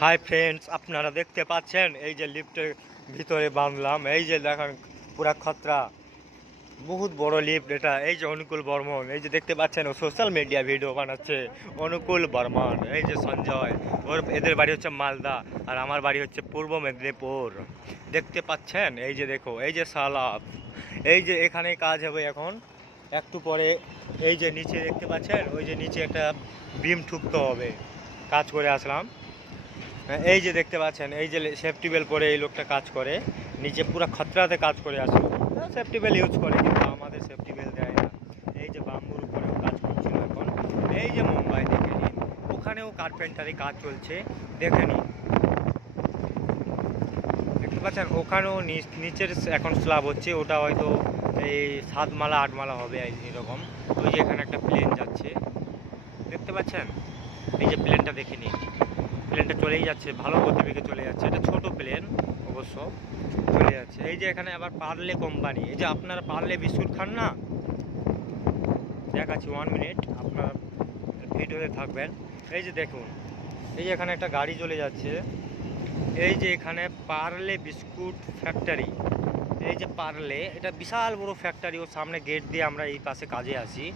Hi friends, আপনারা দেখতে পাচ্ছেন এই যে লিফটের ভিতরে বাঁধলাম। এই যে দেখেন পুরা খতরা, বহুত বড় লিফট এটা। এই যে অনুকূল বর্মন, এই যে দেখতে পাচ্ছেন ও সোশ্যাল মিডিয়া ভিডিও বানাচ্ছে। অনুকূল বর্মন, এই যে সঞ্জয়, ওর এদের বাড়ি হচ্ছে মালদা আর আমার বাড়ি হচ্ছে পূর্ব মেদিনীপুর। দেখতে পাচ্ছেন এই যে দেখো, এই যে সালাপ, এই যে এখানে কাজ হবে এখন একটু পরে। এই যে নিচে দেখতে পাচ্ছেন, ওই যে নিচে একটা বিম ঠুকতে হবে, কাজ করে আসলাম। এই যে দেখতে পাচ্ছেন, এই যে সেফটি বেল পরে এই লোকটা কাজ করে, নিচে পুরো খতরাতে কাজ করে আসে। সেফটি বেল ইউজ করে কিন্তু আমাদের সেফটি বেল দেয় না। এই যে বাম্বুর উপরেও কাজ করছিল এখন। এই যে মুম্বাই দেখে নিন, ওখানেও কার্পেন্টারি কাজ চলছে, দেখে নিন। দেখতে পাচ্ছেন ওখানেও নিচের এখন স্ল্যাব হচ্ছে, ওটা হয়তো এই 7 মালা 8 মালা হবে এরকম। ওই যে এখানে একটা প্লেন যাচ্ছে, দেখতে পাচ্ছেন, এই যে প্লেনটা দেখে নিন। প্লেনটা চলেই যাচ্ছে, ভালো গতিবেগে চলে যাচ্ছে। এটা ছোট প্লেন অবশ্য, চলে যাচ্ছে। এই যে এখানে আবার পার্লে কোম্পানি, এই যে আপনারা পার্লে বিস্কুট খান না, দেখাচ্ছি 1 মিনিট, আপনারা ভিডিওতে থাকবেন। এই যে দেখুন, এই যে এখানে একটা গাড়ি চলে যাচ্ছে। এই যে এখানে পার্লে বিস্কুট ফ্যাক্টরি, এই যে পার্লে, এটা বিশাল বড় ফ্যাক্টরি। ওর সামনে গেট দিয়ে আমরা এই পাশে কাজে আসি।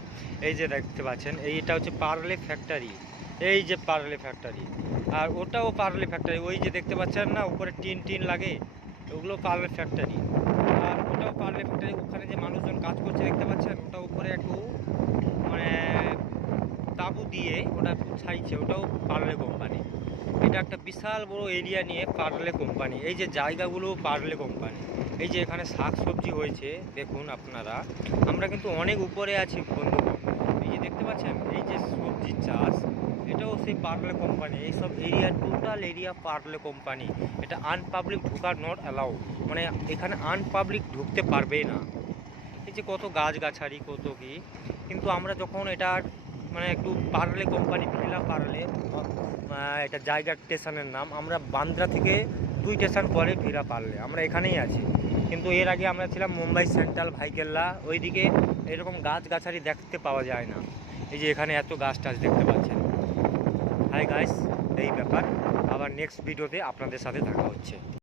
এই যে দেখতে পাচ্ছেন, এইটা হচ্ছে পার্লে ফ্যাক্টরি। এই যে পার্লে ফ্যাক্টরি, আর ওটাও পার্লে ফ্যাক্টরি। ওই যে দেখতে পাচ্ছেন না, উপরে টিন টিন লাগে, ওগুলো পার্লে ফ্যাক্টরি। আর ওটাও পার্লে ফ্যাক্টরি। ওখানে যে মানুষজন কাজ করছে দেখতে পাচ্ছেন, ওটা উপরে একটু মানে তাঁবু দিয়ে ওটা ছাইছে, ওটাও পার্লে কোম্পানি। এটা একটা বিশাল বড় এরিয়া নিয়ে পার্লে কোম্পানি। এই যে জায়গাগুলো পার্লে কোম্পানি। এই যে এখানে শাক সবজি হয়েছে দেখুন আপনারা, আমরা কিন্তু অনেক উপরে আছি বন্ধুগণ। এই যে দেখতে পাচ্ছেন, এই যে সবজি চাষ, এটাও সেই পার্লে কোম্পানি। এইসব area, total area Parle company. এটা আনপাবলিক ঢোকার নট অ্যালাউ, মানে এখানে আনপাবলিক ঢুকতে পারবেই না। এই যে কত গাছগাছালি, কত কি, কিন্তু আমরা যখন এটা মানে একটু পার্লে কোম্পানি, ভিলা পার্লে, এটা জায়গার স্টেশনের নাম। আমরা বান্দ্রা থেকে 2 স্টেশন পরে ভিলা পার্লে, আমরা এখানেই আছি। কিন্তু এর আগে আমরা ছিলাম মুম্বাই সেন্ট্রাল, ভাইকেল্লা, ওইদিকে এরকম গাছগাছালি দেখতে পাওয়া যায় না। এই যে এখানে এত গাছ টাছ দেখতে পাচ্ছেন। হাই গাইস, এই ব্যাপার। আবার নেক্সট ভিডিওতে আপনাদের সাথে দেখা হচ্ছে।